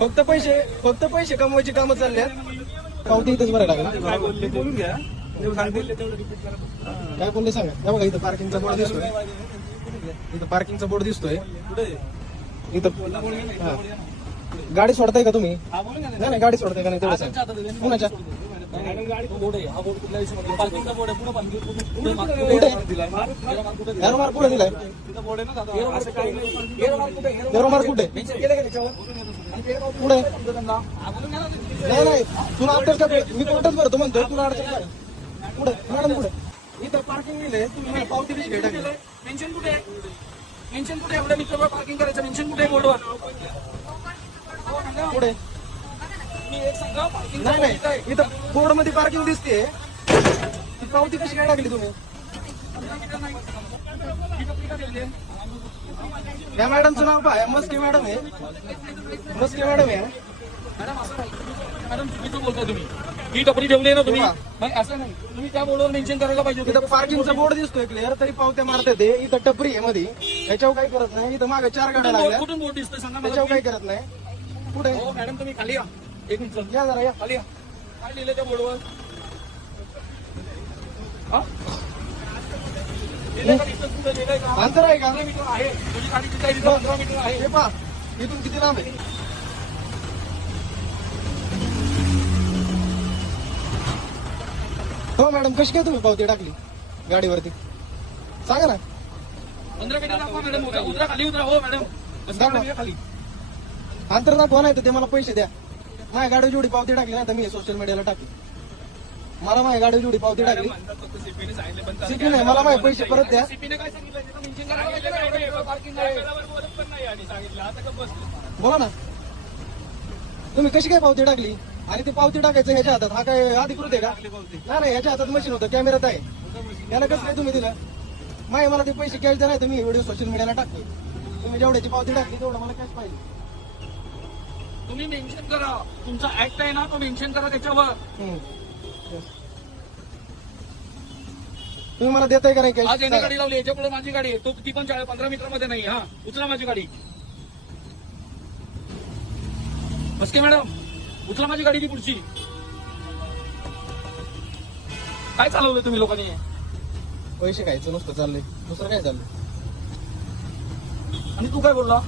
फक्त पैसे कमवायची कामं चालल्यात. पावती इथंच बरं लागेल. बोलून घ्या. काय बोलले सांगा. हे बघा इथं पार्किंगचा बोर्ड दिसतोय. इथं पार्किंगचा बोर्ड दिसतोय. इथं हा. गाडी सोडताय का तुम्ही? नाही गाडी सोडताय का नाही तेवढं सांग. कुणाच्या कुठे एरोमार कुठे दिलाय? एरोमार कुठे पुढे? नाही तुला अडचण का? मी कोर्टात भरतो म्हणतोय. तुला अडचण काय? पुढे मॅडम पुढे. इथं पार्किंग दिलंय. तुम्ही पावती बिल भेटा. मेन्शन कुठे आहे? मेन्शन कुठे? एवढ्या मित्र पार्किंग करायचं मेन्शन कुठे? बोर्डवर पुढे. मी एक सांगा पार्किंग नाही इथं बोर्ड मध्ये पार्किंग दिसते. ती पावती कशी काय टाकली तुम्ही? या मॅडमचं नाव काय? मस्के मॅडम आहे. मस्के मॅडम आहे. मॅडम असं नाही मॅडम चुकीचं बोलता तुम्ही. ही टपरी ठेवली ना तुम्ही. मग असं नाही तुम्ही त्या बोर्डवर मेन्शन करायला पाहिजे. इथं पार्किंगचा बोर्ड दिसतोय क्लिअर तरी पावत्या मारते ते. इथं टपरी आहे मध्ये. याच्यावर काही करत नाही. इथं मागे 4 गाड्या लागल्या. कुठून बोर्ड दिसतोय सांगा मला. त्याच्यावर काही करत नाही. पुढे हो मॅडम तुम्ही खाली या. एक मिनिट या जरा या. खाली या. काय लिहिलं त्या बोर्डवर? अंतर आहे का? 15 मीटर आहे. तुझी गाडीची साईज 15 मीटर आहे. हे पहा इथून किती लांब आहे? हो मॅडम कशी काय तुम्ही पावती टाकली गाडीवरती? सांगा ना. 15 मीटर दाखवा मॅडम. उतरा खाली उतरा. हो मॅडम खाली अंतर दाखवा नाही तर ते मला पैसे द्या. माझ्या गाडी जेवढी पावती टाकली ना तर मी सोशल मीडियाला टाकली. मला माझ्या गाडी जेवढी पावती टाकली सीपी नाही. मला माझे पैसे परत द्या. सीपीने काय सांगितलं मेन्शन करायला पार्किंग आहे. बोला ना. तुम्ही कशी काय पावती टाकली? आणि ती पावती टाकायचं ह्याच्या हातात. हा काय अधिकृत आहे का? नाही ह्याच्या हातात मशीन होतं. कॅमेऱ्यात आहे. याला कसं काय तुम्ही दिलं? माय मला ते पैसे कॅश द्या नाही तर मी व्हिडिओ सोशल मीडियाला टाकतो. तुम्ही जेवढ्याची पावती टाकली तेवढं मला कॅश पाहिजे. तुम्ही मेन्शन करा. तुमचा ऍक्ट आहे ना तो मेन्शन करा त्याच्यावर. तुम्ही मला देताय का नाही आज कॅश? याने गाडी लावली. याच्या पुढे माझी गाडी आहे. तो ती पण 15 मीटर मध्ये नाही. हा उचला माझी गाडी. बसके मॅडम उचला माझी गाडी ती पुढची. काय चालवलं तुम्ही लोकांनी? पैसे खायचं नुसतं चाललंय. दुसरं काय चाललंय? आणि तू काय बोलला?